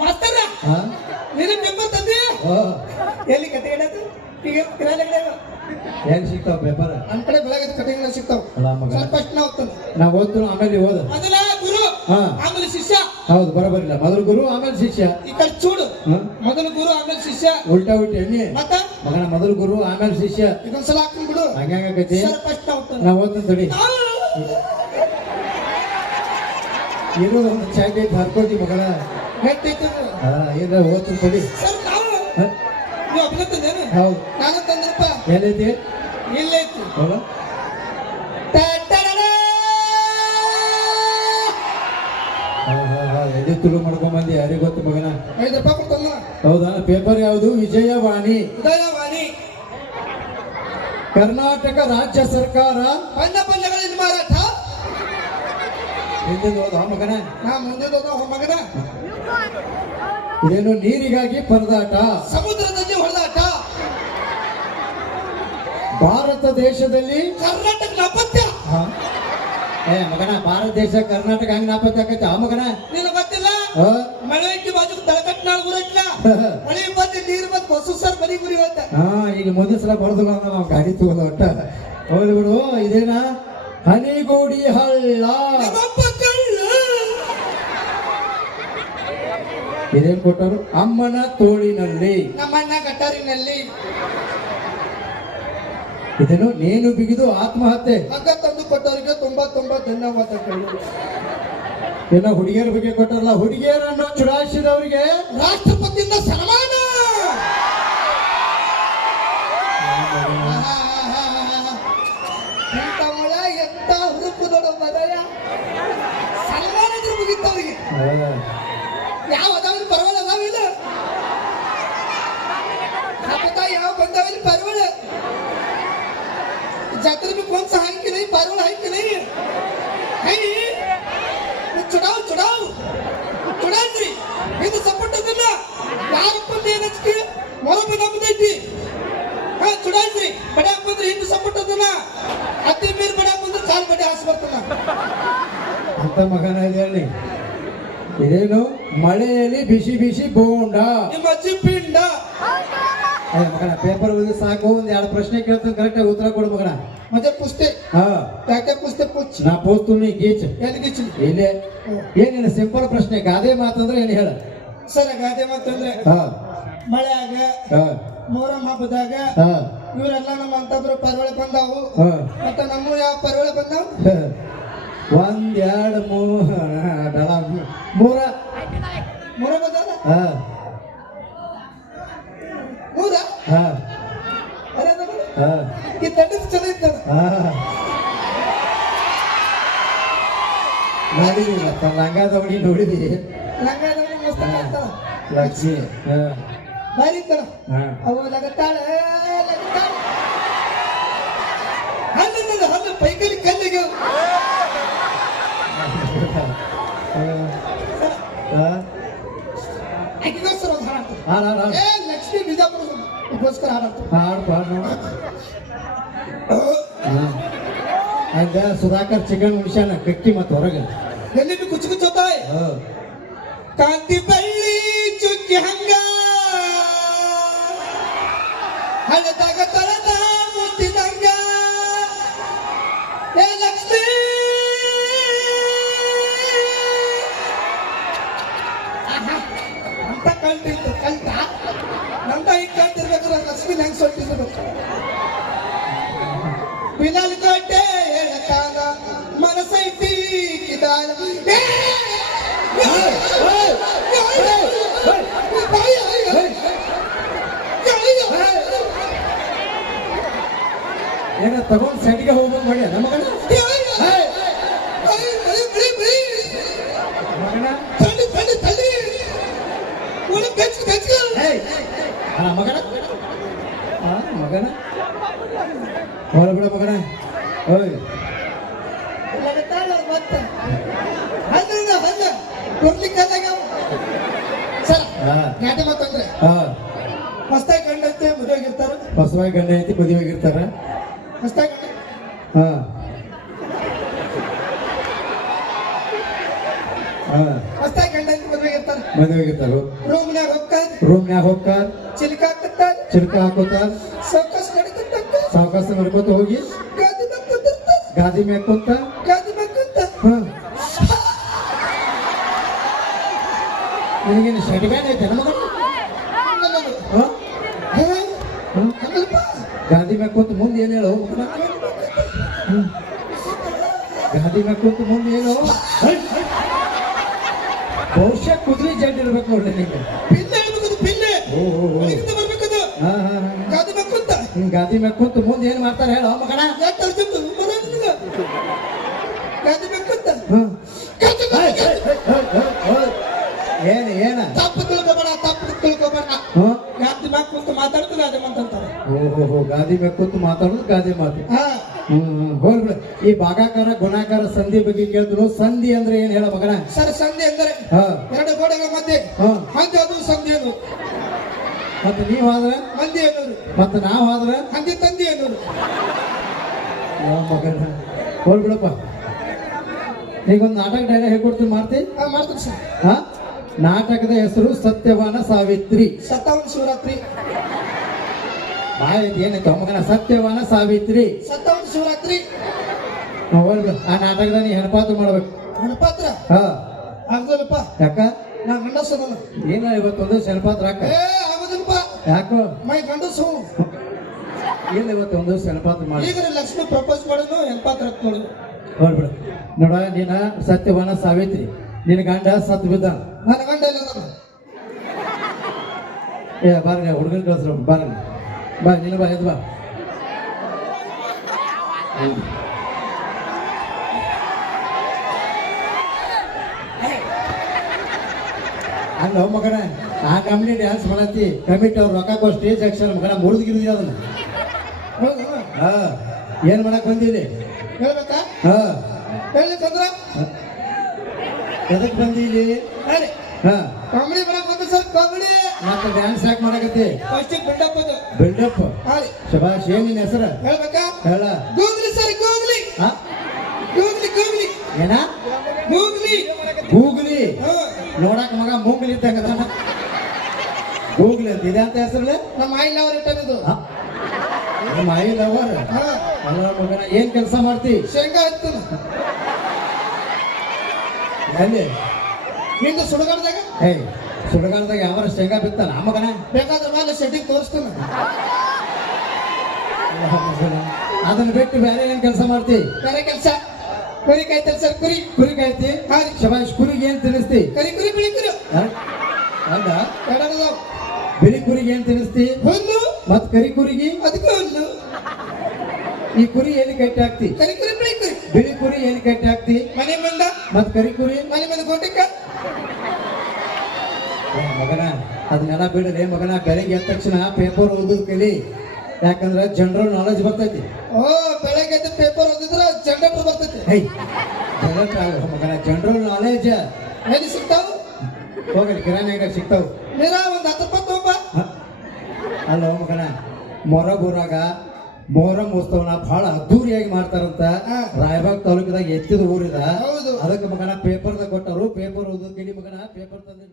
ಮಾಸ್ತರ ನೀನು ಪೇಪರ್ ತಂದಿ ಎಲ್ಲಿ ಕಟ್ಟಿಗೆ ಹೆಂಗ್ ಸಿಗ್ತಾವ ಪೇಪರ್? ನಮ್ ಕಡೆ ಬೆಳಗ್ಗೆ ಕಟ್ಟಿಗೆ ಸಿಗ್ತಾವ. ಸ್ವಲ್ಪ ಅಷ್ಟು ನಾವು ಓದ್ತಾನೆ. ನಾವು ಓದ್ತು ಆಮೇಲೆ ಓದ. ಮೊದಲ ಗುರು ಆಮೇಲೆ ಶಿಷ್ಯ. ಹೌದು ಬರಬರಿಲ್ಲ. ಮೊದಲು ಗುರು ಆಮೇಲೆ ಶಿಷ್ಯ. ಈ ಕಡೆ ಚೂಡು ಮೊದಲು ಗುರು ಆಮೇಲೆ ಶಿಷ್ಯ. ಉಲ್ಟಾ ಉಲ್ಟಿ ಎಣ್ಣೆ ಮತ್ತ ಮಗನ ಮೊದಲು ಗುರು ಆಮೇಲೆ ಶಿಷ್ಯ. ಇದೊಂದ್ಸಲ ಹಾಕ್ತೀನಿ ಬಿಡು. ಹಂಗಾಗೈತಿ. ಸ್ವಲ್ಪ ಅಷ್ಟು ನಾವು ಓದ್ತಾನೆ. ನಾವು ಓದ್ತಾನೆ ತಡಿ. ಇರೋದು ಒಂದು ಚಾಟ್ ಐತಿ ಹರ್ಕೋತಿ ಮಗನ. ಗಟ್ಟೈತೆ ಏನ ಓದ್ತಾನೆ ತಡಿ. ಸರ್ ನಾವು ನೀವು ಅಭಿನಂದನೆ. ಹೌದು ನಾನು ತಂದ್ರಪ್ಪ. ಏನೈತಿ? ಇಲ್ಲೈತಿ. ಹೌದಾ? ಎದೆ ತುಳು ಮಾಡ್ಕೊಂಬಂದಿ ಯಾರಿಗೆ ಗೊತ್ತು ಮಗನ? 5 ರೂಪಾಯಿ ಕೊಡ್ತಾನ. ಹೌದಾ? ಪೇಪರ್ ಯಾವುದು? ವಿಜಯವಾಣಿ. ಉದಯವಾಣಿ. ಕರ್ನಾಟಕ ರಾಜ್ಯ ಸರ್ಕಾರ ಬಣ್ಣ ಬಣ್ಣಗಳಲ್ಲಿ ಮಾರಾಟ. ಹಿಂದೆ ಹೋದ ಮಗನ. ಮುಂದೆ ಮಗನ. ಇದೇನು ನೀರಿಗಾಗಿ ಪರದಾಟ. ಸಮುದ್ರದಲ್ಲಿ ಹೊಡೆದಾಟ. ಭಾರತ ದೇಶದಲ್ಲಿ ಕರ್ನಾಟಕ ನಾಪತ್ಯ. ಮಗನ ಭಾರತ ದೇಶ ಕರ್ನಾಟಕ ಹಂಗ ನಾಪತ್ಯ ಆಕೈತಿ ಆ ಮಗನ. ನೀನು ಗೊತ್ತಿಲ್ಲ? ಮಳೆ ಬಾಜು ತಳಕಟ್ಟು ನಾಳು ಗುರೈತಿಲ್ಲ. ಮಳೆ ಬಂದು ನೀರು ಬಂದು ಹೊಸ ಸರ್ ಬಲಿ ಗುರಿ ಹೋದ. ಈಗ ಮುಂದೆ ಸಲ ಬರೋದು ನಾವು ಗಾಡಿ ತಗೊಂಡ ಒಟ್ಟ. ಹೌದು ಬಿಡು. ಇದೇನ ಹನಿಗೋಡಿ ಹಳ್ಳ. ಇದೇನ್ ಕೊಟ್ಟರು? ಅಮ್ಮನ ತೋಳಿನಲ್ಲಿ. ನಮ್ಮಣ್ಣ ಗಟಾರಿನಲ್ಲಿ. ಇದನ್ನು ನೇಣು ಬಿಗಿದು ಆತ್ಮಹತ್ಯೆ. ಹಗ್ಗ ತಂದು ಕೊಟ್ಟವರಿಗೆ ತುಂಬಾ ತುಂಬಾ ಧನ್ಯವಾದಗಳು. ಏನೋ ಹುಡುಗಿಯರ ಬಗ್ಗೆ ಕೊಟ್ಟರಲ್ಲ, ಹುಡುಗಿಯರನ್ನು ಚುಡಾಯಿಸಿದವರಿಗೆ ರಾಷ್ಟ್ರಪತಿಯಿಂದ ಸನ್ಮಾನ. ಎಂತ ಎಂತ ಹುರುಪು ದೊಡ್ಡ ಬದಯ ಸನ್ಮಾನ ಮುಗಿತವ್ರಿಗೆ. ಯಾವ ಅದಾವಿಲ್ಲ ಪರವಲ್ಲ ಅದಾವಿಲ್ಲ. ಯಾವ ಬಂದಾವಿಲ್ಲ ಪರವಲ್ಲ. जात्रे में कौन सा है कि नहीं? पारोल है कि नहीं? है चुनाव चुनाव चुनावी ಇದು ಸಪೋರ್ಟ್ ಅದಲ್ಲ. ಯಾರಪ್ಪ ಏನಕ್ಕೆ ಮೊರಬ ನಮ್ಮದೈತಿ. ಚುನಾಯಿಸ್ರಿ ಬಡ್ಯಾಕ್ ಬಂದ್ರೆ ಹಿಂದೆ ಸಪೋರ್ಟ್ ಅದಲ್ಲ. ಅತ್ತೆ ಮೇಲೆ ಬಡ್ಯಾಕ್ ಬಂದ್ರೆ ಕಾಲ್ ಬಡ್ಡೆ ಹಾಸಿ ಬರ್ತಾನ ಅಂತ ಮಗನ ಹೇಳಿ. ಇದೇನು ಮಳೆಯಲ್ಲಿ ಬಿಸಿ ಬಿಸಿ ಬೋಂಡ. ನಿಮ್ಮ ಅಜ್ಜಿ ಪಿಂಡ. ಮಗನ ಪೇಪರ್ ಓದಿ ಸಾಕು. ಒಂದ್ 2 ಪ್ರಶ್ನೆ ಕೇಳ್ತಾನೆ ಕರೆಕ್ಟ್ ಆಗಿ ಉತ್ತರ ಕೊಡು ಮಗನ. ಮತ್ತೆ ಪುಸ್ತಕ ಯಾಕೆ ಪುಸ್ತಕ ಪುಚ್ಚ ನಾ ಪೋಸ್ತು ನೀ ಗೀಚ್ ಎಲ್ಲಿ ಗೀಚ್ ಇಲ್ಲೇ. ಏನಿಲ್ಲ ಸಿಂಪಲ್ ಪ್ರಶ್ನೆ. ಗಾದೆ ಮಾತಂದ್ರೆ ಏನು ಹೇಳ? ಸರ್ ಗಾದೆ ಮಾತಂದ್ರೆ ಮಳೆ ಆಗ ಮೊಹರಂ ಹಬ್ಬದಾಗ ಇವರೆಲ್ಲ ನಮ್ಮ ಅಂತಂದ್ರು ಪರವಳೆ ಬಂದಾವು. ಮತ್ತೆ ನಮ್ಮ ಯಾವ ಪರವಳೆ ಬಂದಾವು? 1 2 3 ಬಂದಲ್ಲ. ಮೂರ ಈ ತಂಡದ ಚಲೋ ಇತ್ತಲ್ಲ. ನೋಡಿದಿಲ್ಲ ಲಂಗಾದವಡಿ ನೋಡಿದಿ. ಲಂಗಾದವಡಿ ಮಸ್ತ್ ಆಗ್ತಾವ. ಲಕ್ಷ್ಮಿ ಬಾರಿ ಇತ್ತಲ್ಲ. ಅವು ಲಗತ್ತಾಳ ಹಣ್ಣು ಹಣ್ಣು ಪೈಕರಿ ಕಲ್ಲಿಗೆ ಅಕ್ಕಿಗೋಸ್ಕರ ಒಂದು ಹಾಡಾಡ್ತಾರೆ. ಲಕ್ಷ್ಮಿ ಬಿಜಾಪುರಗೋಸ್ಕರ ಹಾಡಾಡ್ತಾರೆ. ಹಂಗ ಸುಧಾಕರ್ ಚಿಕನ್ ಉಳಿಸ್ಯಾನ ಕಕ್ಕಿ ಮತ್ತು ಹೊರಗೆ ಎಲ್ಲಿ ಕುಚ್ಚು ಕುಚ್ಚೋತಾಯ್. ಕಾಂತಿ ಬಳ್ಳಿ ಚುಕ್ಕಿ ಹಂಗ ಹಳದಾಗ ತಳದ ಮುತ್ತಿದಂಗ ಏ ಲಕ್ಷ್ಮಿ ಅಂತ ಕಲ್ತಿತ್ತು. ಕಲ್ತ ನಂತ ಈಗ ಕಲ್ತಿರ್ಬೇಕಾದ್ರೆ ಲಕ್ಷ್ಮಿ ಹೆಂಗ್ ಸೊಟ್ಟಿರ್ಬೇಕು. ಬಿಲಾಲ್ ಕೋಟೆ ಹೇಳತಾನ ಮನಸೈತಿ ಕಿದಾಳ. ಏನ ತಗೊಂಡ್ ಸೈಡ್ಗೆ ಹೋಗ್ಬೋದು ಮಾಡಿ ನಮಗ ಮಗನ ಮಗನ ಹೊರಬಿಡ ಮಗನ. ಓಯ್ ನಾಟಿ ಮಾತಂದ್ರೆ ಹೊಸದಾಗಿ ಗಂಡ ಐತೆ ಮದುವೆ ಆಗಿರ್ತಾರ. ಹೊಸದಾಗಿ ಗಂಡ ಐತಿ ಮದುವೆ ಆಗಿರ್ತಾರ. ಹೊಸದಾಗಿ ಹೊಸದಾಗಿ ಗಂಡ ಐತಿ ಮದುವೆ ಆಗಿರ್ತಾರ. ಮದುವೆಗಿರ್ತಾರು ರೂಮ್ನಾಗ ಹೋಗ್ತಾರ ರೂಮ್ನ್ಯಾಗ ಹೋಗ್ತಾರ ಚಿಲ್ಕ ಹಾಕ್ತಾರ ಚಿಲ್ಕ ಹಾಕೋತಾರ ಸಾವಕಾಶ ನಡೀತಿರ್ತಾರ ಸಾವಕಾಶ ನಡ್ಕೋತ ಹೋಗಿ ಗಾದಿ ಮ್ಯಾಗ ಕೂತಿರ್ತಾರ ಗಾದಿ ಮ್ಯಾಗ ಕುಂತ ಗಾದಿ ಮ್ಯಾಗ ಕೂತ ಹ ನಿನಗೇನು ಶೆಡ್ ಬ್ಯಾನ್ ಐತೆ ನಮಗ ಹ? ಹ? ಗಾದಿ ಮ್ಯಾಗ ಕೂತು ಮುಂದೆ ಏನು ಹೇಳು ಗಾದಿ ಮ್ಯಾಗ ಕೂತು ಮುಂದೆ ಏನು ಬಹುಶಃ ಕುದುರೆ ಜಡ್ ಇರ್ಬೇಕು ನೋಡ್ರಿ ನಿಂಗೆ ಪಿನ್ನೆ ಹೇಳ್ಬೇಕದು ಪಿನ್ನೆ ಓ ಒಳಗಿಂದ ಬರ್ಬೇಕದು ಹಾ ಹಾ ಗಾದಿ ಮ್ಯಾಗ ಕೂತ ಗಾದಿ ಮ್ಯಾಗ ಕೂತು ಮುಂದೆ ಏನು ಮಾಡ್ತಾರೆ ಹೇಳೋ ಮಗಣ ಯಾಕೆ ತರ್ಸಿದ್ದು ಬರೋದಿಲ್ಲ ಗಾದಿ ಮ್ಯಾಗ ಕೂತ ಹ್ಮ್ ಗಾದಿ ಮ್ಯಾಗ ಏನ ತಪ್ಪು ತಿಳ್ಕೊಬೇಡ ಹ್ಮ್ ಗಾದಿ ಮ್ಯಾಗ ಕೂತ ಮಾತಾಡ್ತದೆ ಅದೇ ಮಾತಾಡ್ತಾರೆ ಓಹೋ ಗಾದಿ ಮ್ಯಾಗ ಕೂತು ಮಾತಾಡೋದು ಗಾದಿ ಮಾತು ಹಾ ಹೋಗ್ಬಿಡ ಈ ಭಾಗಾಕಾರ ಗುಣಾಕಾರ ಸಂಧಿ ಬಗ್ಗೆ ಕೇಳ್ತು ಸಂಧಿ ಅಂದ್ರೆ ಏನ್ ಹೇಳ ಮಗನ ಸರ್ ಸಂಧಿ ಎಂದರೆ ಹಾ ಎರಡು ಗೋಡೆಗಳ ಮಧ್ಯೆ ಹಾ ಹಂದಿ ಅದು ಸಂಧಿ ಅನ್ನೋದು ಮತ್ತೆ ನೀವ್ ಆದ್ರ ಮಂದಿ ಅನ್ನೋದು ಮತ್ತೆ ನಾವ್ ಆದ್ರ ಹಂದಿ ತಂದಿ ಅನ್ನೋದು ಮಗನ ಹೋಗ್ಬಿಡಪ್ಪ ಈಗೊಂದು ನಾಟಕ ಡೈಲಾಗ್ ಹೇಳ್ಕೊಡ್ತೀನಿ ಮಾಡ್ತಿ ಮಾಡ್ತೀನಿ ಸರ್ ಹಾ ನಾಟಕದ ಹೆಸರು ಸತ್ಯವಾನ ಸಾವಿತ್ರಿ ಸತ್ತವನ ಶಿವರಾತ್ರಿ ಆಯ್ತು ಏನೈತೆ ಮಗನ ಸತ್ಯವಾನ ಸಾವಿತ್ರಿ ಸತ್ತವನ ಶಿವರಾತ್ರಿ ಹೋಗ್ಬಿಡ ಆ ನಾಟಕದ ನೀ ಹೆಣಪಾತು ಮಾಡ್ಬೇಕು ಗಣಪಾತ್ರ ಹಾ ಆಗುದಿಲ್ಲಪ್ಪ ಯಾಕ ನಾ ಗಂಡಸದಲ್ಲ ಏನ ಇವತ್ತೊಂದು ಶೆಣಪಾತ್ರ ಹಾಕ ಏ ಆಗುದಿಲ್ಲಪ್ಪ ಯಾಕೋ ಮೈ ಗಂಡಸು ಇಲ್ಲ ಇವತ್ತೊಂದು ಶೆಣಪಾತ್ರ ಮಾಡಿ ಈಗ ಲಕ್ಷ್ಮಿ ಪ್ರಪೋಸ್ ಮಾಡೋದು ಹೆಣ್ಪಾತ್ರ ನೋಡು ಹೋಗ್ಬಿಡ ನೋಡ ನೀನ ಸತ್ಯವಾನ ಸಾವಿತ್ರಿ ನಿನ್ನ ಗಂಡ ಸತ್ ಬಿದ್ದ ನನ್ನ ಗಂಡ ಇಲ್ಲ ಏ ಬಾರ ಹುಡುಗನ ಕಳ್ಸ್ರ ಬಾರ ಬಾ ನೀನು ಬಾ ಎದ್ ಬಾ ಅಲ್ಲ ಮಗನ ಆ ಕಂಪ್ನಿ ಡ್ಯಾನ್ಸ್ ಮಾಡತ್ತಿ ಕಮಿಟಿ ಅವ್ರು ರೊಕ್ಕ ಕೊಟ್ಟು ಸ್ಟೇಜ್ ಆಕ್ಷನ್ ಮಗನ ಮುರಿದ್ಗಿರಿದಿ ಅದನ್ನ ಹೌದು ಹಾ ಏನ್ ಮಾಡಕ್ ಬಂದಿದೆ ಹೇಳ್ಬೇಕಾ ಹಾ ಹೇಳ್ಬೇಕಂದ್ರ ಎದಕ್ ಬಂದಿಲ್ಲಿ ಹೇಳಿ ಹಾ ಕಾಮಿಡಿ ಮಾಡಕ್ ಬಂದ ಸರ್ ಕಾಮಿಡಿ ಮತ್ತೆ ಡ್ಯಾನ್ಸ್ ಯಾಕೆ ಮಾಡಕತ್ತಿ ಫಸ್ಟ್ ಬಿಲ್ಡಪ್ ಅದು ಬಿಲ್ಡಪ್ ಹಾರಿ ಶಬಾಷ್ ಏನ್ ನಿನ್ನ ಹೆಸರು ಹೇಳ್ಬೇಕಾ ಹೇಳ ಗೂಗ್ಲಿ ಸರ್ ಗೂಗ್ಲಿ ಹಾ ಗೂಗ್ಲಿ ಗೂಗ್ಲಿ ಏನ ಗೂಗ್ಲಿ ಗೂಗ್ಲಿ ಹಾ ನೋಡಕ್ ಮಗ ಮೂಗ್ಲಿ ಇದ್ದಂಗ ಅದಾನ. ಗೂಗ್ಲಿ ಅಂತ ಇದೆ ಅಂತ ಹೆಸರು ನಮ್ಮ ಆಯಿಲ್ ಅವ್ರ ಇಟ್ಟಿದ್ದು ನಮ್ಮ ಆಯಿ ಲವರ್ ಹಾ ಅಲ್ಲ ಮಗನ ಏನ್ ಕೆಲಸ ಮಾಡ್ತಿ ಶೇಂಗಾ ಹತ್ತದ ಎಲ್ಲಿ ಹಿಂದೆ ಸುಡಗಾಡ್ದಾಗ ಏಯ್ ಸುಡಗಾಲದಾಗ ಯಾವ ಶೇಂಗಾ ಬಿತ್ತಾನ ಆ ಮಗನ ಬೇಕಾದ್ರೆ ಮೇಲೆ ಶೆಟ್ಟಿಗೆ ತೋರಿಸ್ತಾನ ಅದನ್ನ ಬಿಟ್ಟು ಬೇರೆ ಏನ್ ಕೆಲಸ ಮಾಡ್ತಿ ಬೇರೆ ಕೆಲಸ ಕುರಿ ಕಾಯ್ತಲ್ ಸರ್ ಕುರಿ ಕುರಿ ಕಾಯ್ತಿ ಹಾರಿ ಶಬಾಷ್ ಕುರಿಗೆ ಏನ್ ತಿನ್ನಿಸ್ತಿ ಕರಿ ಕುರಿ ಬಿಳಿ ಕುರಿ ಅಲ್ಲ ಎರಡದಾವ್ ಬಿಳಿ ಕುರಿಗೆ ಏನ್ ತಿನ್ನಿಸ್ತಿ ಹುಲ್ಲು ಮತ್ ಕರಿ ಕುರಿಗೆ ಅದಕ್ಕೆ ಹುಲ್ಲು ಈ ಕುರಿ ಏನ್ ಕಟ್ಟಿ ಹಾಕ್ತಿ ಕರಿ ಕುರಿ ಬಿಳಿ ಕುರಿ ಬಿಳಿ ಕುರಿ ಏನ್ ಕಟ್ಟಿ ಹಾಕ್ತಿ ಮನೆ ಮಂದ ಮತ್ ಕರಿ ಕುರಿ ಮನೆ ಮಂದ ಗೋಟಕ್ಕ ಮಗನ ಅದನ್ನೆಲ್ಲ ಬಿಡಲಿ ಮಗನ ಬೆಳಿಗ್ಗೆ ಎದ್ದ ತಕ್ಷಣ ಪೇಪರ್ ಓದೋದ್ ಕಲಿ ಯಾಕಂದ್ರೆ ಜನರಲ್ ನಾಲೆಜ್ ಬರ್ತೈತಿ ಓ ಬೆಳಗ್ಗೆ ಎದ್ದು ಪೇಪರ್ ಓದಿದ್ರ ಜನರೇಟರ್ ಬರ್ತೈತಿ ಹೈ ಮಗನ ಜನರಲ್ ನಾಲೆಜ್ ಎಲ್ಲಿ ಸಿಗ್ತಾವ ಹೋಗಲಿ ಕಿರಾಣಿ ಅಂಗಡಿಯಾಗ ಸಿಗ್ತಾವ ನೀರ ಒಂದ್ 10 ರೂಪಾಯಿ ತಗೊಂಬ ಅಲ್ಲ ಮಗನ ಮೊರಬೂರಾಗ ಮೊಹರಂ ಉತ್ಸವನ ಬಹಳ ಅದ್ದೂರಿಯಾಗಿ ಮಾಡ್ತಾರಂತ ಹಾ. ರಾಯಬಾಗ್ ತಾಲೂಕದಾಗ ಎತ್ತಿದ ಊರಿದ ಹೌದು. ಅದಕ್ಕೆ ಮಗನ ಪೇಪರ್ದಾಗ ಕೊಟ್ಟರು ಪೇಪರ್ ಓದೋದ್ ಕಲಿ ಮಗನ ಪೇಪರ್ ತಂದು